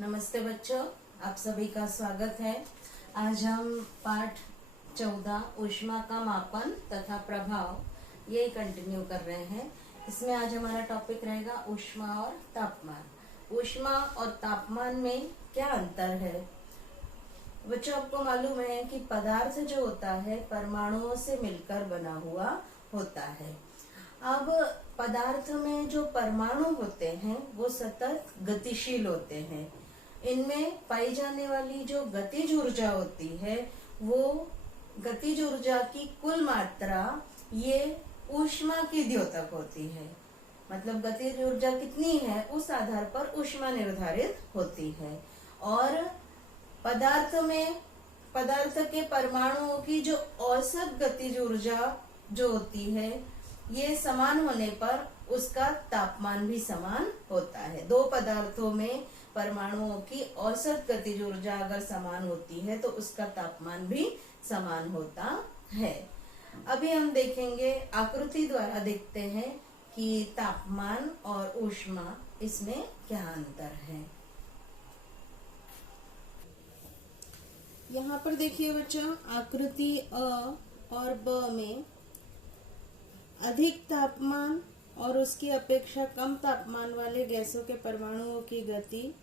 नमस्ते बच्चों, आप सभी का स्वागत है। आज हम पाठ 14 ऊष्मा का मापन तथा प्रभाव ये कंटिन्यू कर रहे हैं। इसमें आज हमारा टॉपिक रहेगा ऊष्मा और तापमान। ऊष्मा और तापमान में क्या अंतर है? बच्चों, आपको मालूम है कि पदार्थ जो होता है परमाणुओं से मिलकर बना हुआ होता है। अब पदार्थ में जो परमाणु होते हैं वो सतत गतिशील होते हैं। इनमें पाई जाने वाली जो गतिज ऊर्जा होती है वो गतिज ऊर्जा की कुल मात्रा ये ऊष्मा की द्योतक होती है। मतलब गतिज ऊर्जा कितनी है उस आधार पर ऊष्मा निर्धारित होती है। और पदार्थ के परमाणुओं की जो औसत गतिज ऊर्जा जो होती है ये समान होने पर उसका तापमान भी समान होता है। दो पदार्थों में परमाणुओं की औसत गतिज ऊर्जा अगर समान होती है तो उसका तापमान भी समान होता है। अभी हम देखेंगे, आकृति द्वारा देखते हैं कि तापमान और ऊष्मा इसमें क्या अंतर है। यहाँ पर देखिए बच्चों, आकृति अ और ब में अधिक तापमान और उसकी अपेक्षा कम तापमान वाले गैसों के परमाणुओं की गति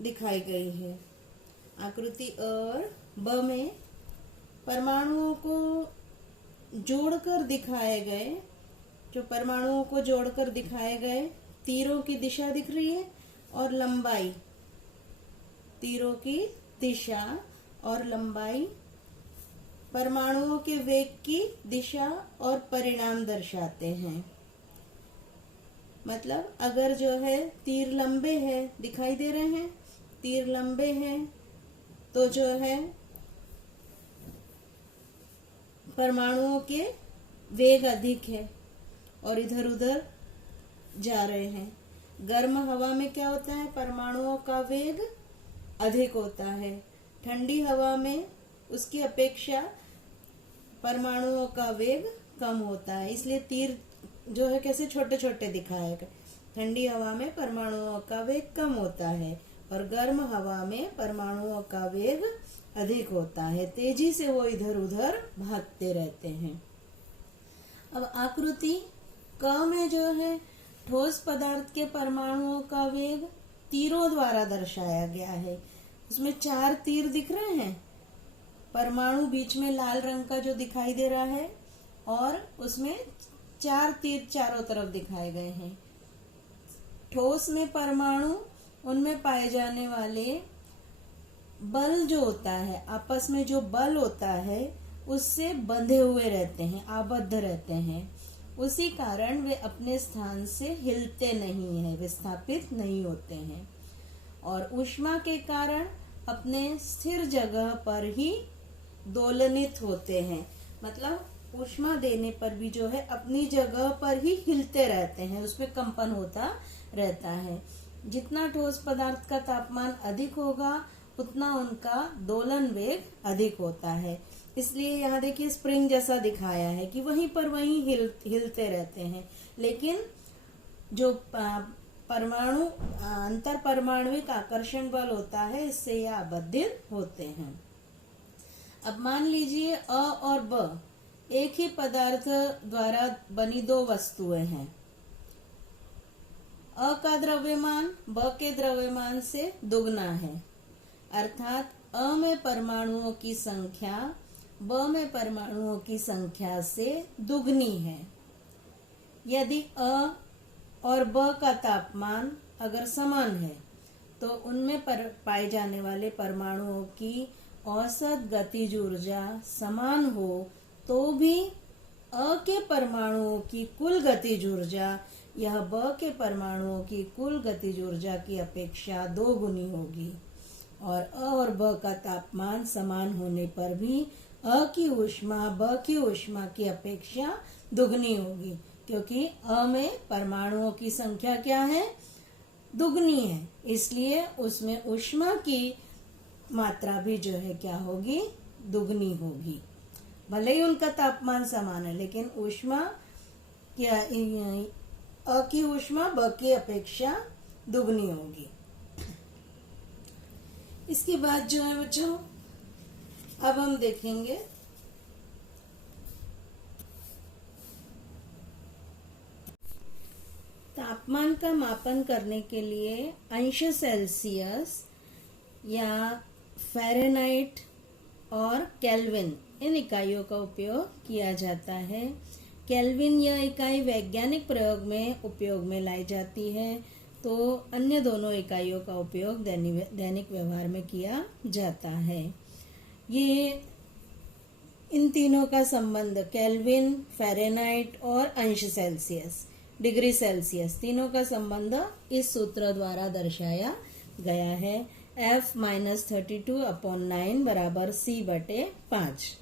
दिखाई गई है। आकृति अ और ब में परमाणुओं को जोड़कर दिखाए गए तीरों की दिशा दिख रही है और लंबाई, तीरों की दिशा और लंबाई परमाणुओं के वेग की दिशा और परिणाम दर्शाते हैं। मतलब अगर जो है तीर लंबे हैं, दिखाई दे रहे हैं, तीर लंबे हैं तो जो है परमाणुओं के वेग अधिक है और इधर उधर जा रहे हैं। गर्म हवा में क्या होता है, परमाणुओं का वेग अधिक होता है। ठंडी हवा में उसकी अपेक्षा परमाणुओं का वेग कम होता है, इसलिए तीर जो है कैसे छोटे छोटे दिखाए गए। ठंडी हवा में परमाणुओं का वेग कम होता है और गर्म हवा में परमाणुओं का वेग अधिक होता है। तेजी से वो इधर उधर भागते रहते हैं। अब आकृति क में जो है ठोस पदार्थ के परमाणुओं का वेग तीरों द्वारा दर्शाया गया है। उसमें 4 तीर दिख रहे हैं। परमाणु बीच में लाल रंग का जो दिखाई दे रहा है और उसमें 4 तीर चारों तरफ दिखाए गए हैं। ठोस में परमाणु उनमें पाए जाने वाले बल जो होता है, आपस में जो बल होता है उससे बंधे हुए रहते हैं, आबद्ध रहते हैं। उसी कारण वे अपने स्थान से हिलते नहीं हैं, विस्थापित नहीं होते हैं और ऊष्मा के कारण अपने स्थिर जगह पर ही दोलनित होते हैं। मतलब ऊष्मा देने पर भी जो है अपनी जगह पर ही हिलते रहते हैं, उसमें कंपन होता रहता है। जितना ठोस पदार्थ का तापमान अधिक होगा उतना उनका दोलन वेग अधिक होता है। इसलिए यहाँ देखिए स्प्रिंग जैसा दिखाया है कि वहीं पर वहीं हिलते रहते हैं। लेकिन जो परमाणु अंतर परमाणुविक आकर्षण बल होता है इससे यह आबद्धित होते हैं। अब मान लीजिए अ और ब एक ही पदार्थ द्वारा बनी 2 वस्तुएं हैं। अ का द्रव्यमान ब के द्रव्यमान से दुगना है, अर्थात अ में परमाणुओं की संख्या ब में परमाणुओं की संख्या से दुगनी है। यदि अ और ब का तापमान अगर समान है तो उनमें पाए जाने वाले परमाणुओं की औसत गतिज ऊर्जा समान हो तो भी अ के परमाणुओं की कुल गतिज ऊर्जा यह ब के परमाणुओं की कुल गतिज ऊर्जा की अपेक्षा 2 गुनी होगी और अ और ब का तापमान समान होने पर भी अ की ऊष्मा ब की ऊष्मा की अपेक्षा दुगनी होगी, क्योंकि अ में परमाणुओं की संख्या क्या है, दुगनी है। इसलिए उसमें ऊष्मा की मात्रा भी जो है क्या होगी, दुगनी होगी। भले ही उनका तापमान समान है लेकिन ऊष्मा क्या, अ की ऊष्मा ब की अपेक्षा दुगनी होगी। इसके बाद जो है बच्चों, अब हम देखेंगे तापमान का मापन करने के लिए अंश सेल्सियस या फ़ारेनहाइट और केल्विन इन इकाइयों का उपयोग किया जाता है। केल्विन यह इकाई वैज्ञानिक प्रयोग में उपयोग में लाई जाती है, तो अन्य दोनों इकाइयों का उपयोग दैनिक व्यवहार में किया जाता है। ये इन तीनों का संबंध केल्विन, फ़ारेनहाइट और अंश सेल्सियस, डिग्री सेल्सियस, तीनों का संबंध इस सूत्र द्वारा दर्शाया गया है। F-32/9 बराबर C/5।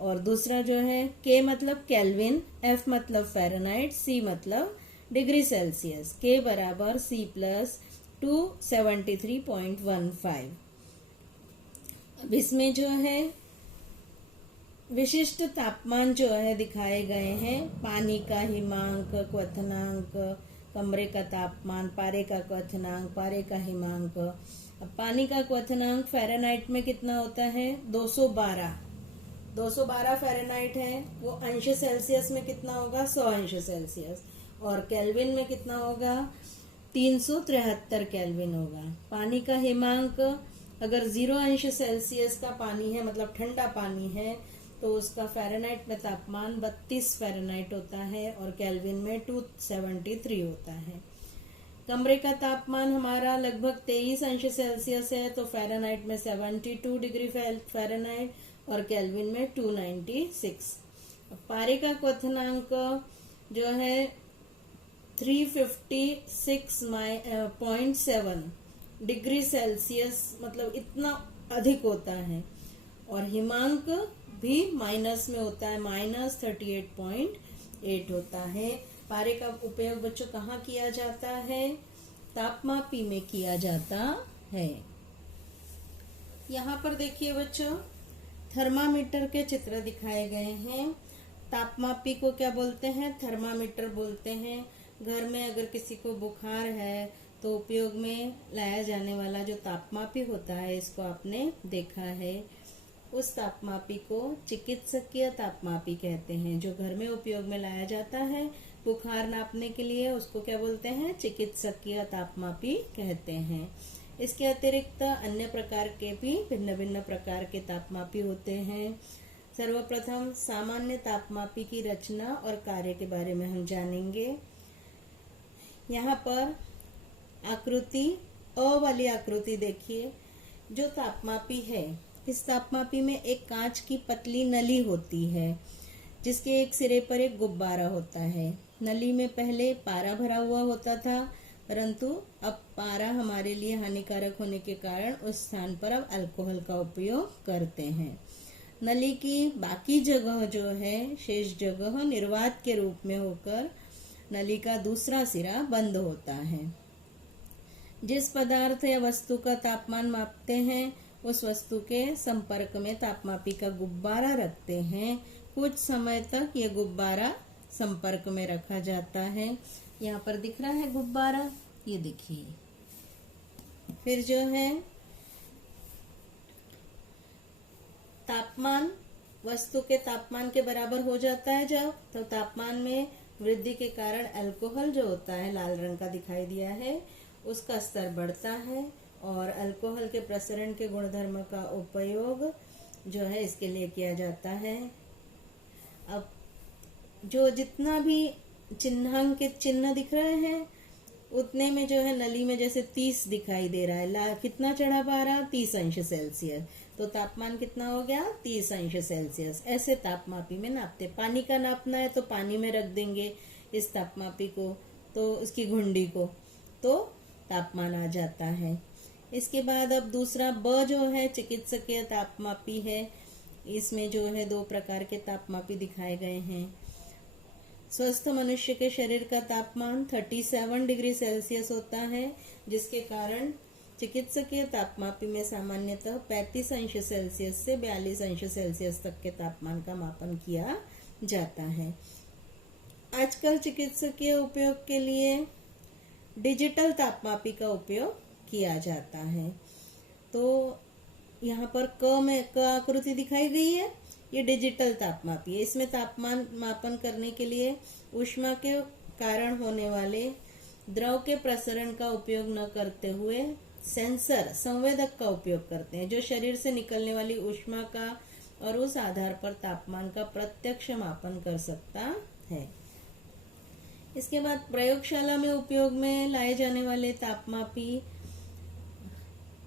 और दूसरा जो है K मतलब केल्विन, F मतलब फ़ारेनहाइट, C मतलब डिग्री सेल्सियस, K बराबर C प्लस 273.15। अब इसमें जो है विशिष्ट तापमान जो है दिखाए गए हैं। पानी का हिमांक, क्वथनांक, कमरे का तापमान, पारे का क्वथनांक, पारे का हिमांक। अब पानी का क्वथनांक फ़ारेनहाइट में कितना होता है? 212 फ़ारेनहाइट है। वो अंश सेल्सियस में कितना होगा? 100 अंश सेल्सियस। और केल्विन में कितना होगा? 373 केल्विन होगा। पानी का हिमांक अगर 0 अंश सेल्सियस का पानी है, मतलब ठंडा पानी है, तो उसका फ़ारेनहाइट में तापमान 32 फ़ारेनहाइट होता है और केल्विन में 273 होता है। कमरे का तापमान हमारा लगभग 23 अंश सेल्सियस है, तो फ़ारेनहाइट में 72 डिग्री फ़ारेनहाइट और केल्विन में 296। पारे का क्वथनांक जो है 356.7 डिग्री सेल्सियस, मतलब इतना अधिक होता है। और हिमांक भी माइनस में होता है, -38.8 होता है। पारे का उपयोग बच्चों कहाँ किया जाता है? तापमापी में किया जाता है। यहाँ पर देखिए बच्चों, थर्मामीटर के चित्र दिखाए गए हैं। तापमापी को क्या बोलते हैं? थर्मामीटर बोलते हैं। घर में अगर किसी को बुखार है तो उपयोग में लाया जाने वाला जो तापमापी होता है, इसको आपने देखा है। उस तापमापी को चिकित्सकीय तापमापी कहते हैं। जो घर में उपयोग में लाया जाता है बुखार नापने के लिए, उसको क्या बोलते हैं? चिकित्सकीय तापमापी कहते हैं। इसके अतिरिक्त अन्य प्रकार के भी भिन्न भिन्न प्रकार के तापमापी होते हैं। सर्वप्रथम सामान्य तापमापी की रचना और कार्य के बारे में हम जानेंगे। यहाँ पर आकृति अ वाली आकृति देखिए। जो तापमापी है, इस तापमापी में एक कांच की पतली नली होती है, जिसके एक सिरे पर एक गुब्बारा होता है। नली में पहले पारा भरा हुआ होता था, परंतु अब पारा हमारे लिए हानिकारक होने के कारण उस स्थान पर अब अल्कोहल का उपयोग करते हैं। नली की बाकी जगह जो है, शेष जगह निर्वात के रूप में होकर नली का दूसरा सिरा बंद होता है। जिस पदार्थ या वस्तु का तापमान मापते हैं, उस वस्तु के संपर्क में तापमापी का गुब्बारा रखते हैं। कुछ समय तक ये गुब्बारा संपर्क में रखा जाता है। यहाँ पर दिख रहा है गुब्बारा, ये देखिए। फिर जो है तापमान वस्तु के तापमान के बराबर हो जाता है जब, तो तापमान में वृद्धि के कारण अल्कोहल जो होता है, लाल रंग का दिखाई दिया है, उसका स्तर बढ़ता है और अल्कोहल के प्रसरण के गुणधर्म का उपयोग जो है इसके लिए किया जाता है। अब जो जितना भी चिन्हांकित चिन्ह दिख रहे हैं, उतने में जो है नली में जैसे 30 दिखाई दे रहा है। कितना चढ़ा पारा? 30 अंश सेल्सियस। तो तापमान कितना हो गया? 30 अंश सेल्सियस। ऐसे तापमापी में नापते। पानी का नापना है तो पानी में रख देंगे इस तापमापी को, तो उसकी घुंडी को, तो तापमान आ जाता है। इसके बाद अब दूसरा ब जो है चिकित्सकीय तापमापी है। इसमें जो है 2 प्रकार के तापमापी दिखाए गए हैं। स्वस्थ मनुष्य के शरीर का तापमान 37 डिग्री सेल्सियस होता है, जिसके कारण चिकित्सकीय तापमापी में सामान्यतः 35 अंश सेल्सियस से 42 अंश सेल्सियस तक के तापमान का मापन किया जाता है। आजकल चिकित्सकीय उपयोग के लिए डिजिटल तापमापी का उपयोग किया जाता है। तो यहाँ पर क में क आकृति दिखाई गई है, ये डिजिटल तापमापी है। इसमें तापमान मापन करने के लिए ऊष्मा के कारण होने वाले द्रव के प्रसरण का उपयोग न करते हुए सेंसर संवेदक का उपयोग करते हैं, जो शरीर से निकलने वाली ऊष्मा का और उस आधार पर तापमान का प्रत्यक्ष मापन कर सकता है। इसके बाद प्रयोगशाला में उपयोग में लाए जाने वाले तापमापी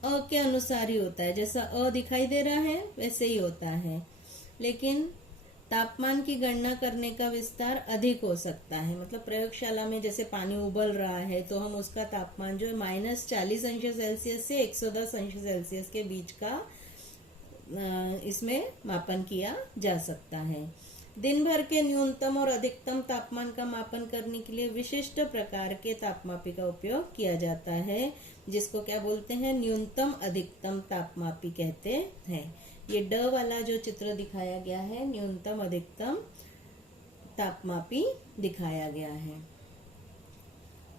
अ के अनुसार ही होता है। जैसा अ दिखाई दे रहा है वैसे ही होता है, लेकिन तापमान की गणना करने का विस्तार अधिक हो सकता है। मतलब प्रयोगशाला में जैसे पानी उबल रहा है तो हम उसका तापमान जो है -40°C से 110°C के बीच का इसमें मापन किया जा सकता है। दिन भर के न्यूनतम और अधिकतम तापमान का मापन करने के लिए विशिष्ट प्रकार के तापमापी का उपयोग किया जाता है, जिसको क्या बोलते हैं, न्यूनतम अधिकतम तापमापी कहते हैं। ये ड वाला जो चित्र दिखाया गया है न्यूनतम अधिकतम तापमापी दिखाया गया है।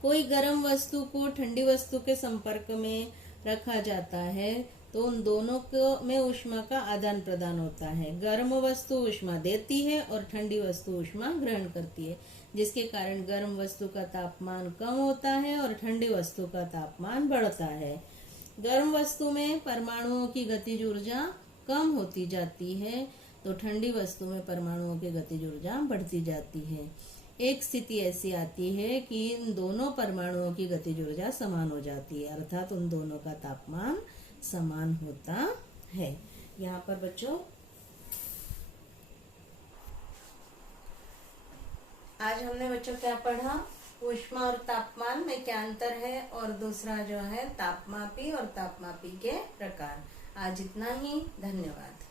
कोई गर्म वस्तु को ठंडी वस्तु के संपर्क में रखा जाता है तो उन दोनों में ऊष्मा का आदान प्रदान होता है। गर्म वस्तु ऊष्मा देती है और ठंडी वस्तु ऊष्मा ग्रहण करती है, जिसके कारण गर्म वस्तु का तापमान कम होता है और ठंडी वस्तु का तापमान बढ़ता है। गर्म वस्तु में परमाणुओं की गतिज ऊर्जा कम होती जाती है तो ठंडी वस्तु में परमाणुओं की गतिज ऊर्जा बढ़ती जाती है। एक स्थिति ऐसी आती है कि इन दोनों परमाणुओं की गतिज ऊर्जा समान हो जाती है, अर्थात उन दोनों का तापमान समान होता है। यहाँ पर बच्चों आज हमने बच्चों क्या पढ़ा, ऊष्मा और तापमान में क्या अंतर है, और दूसरा जो है तापमापी और तापमापी के प्रकार। आज इतना ही, धन्यवाद।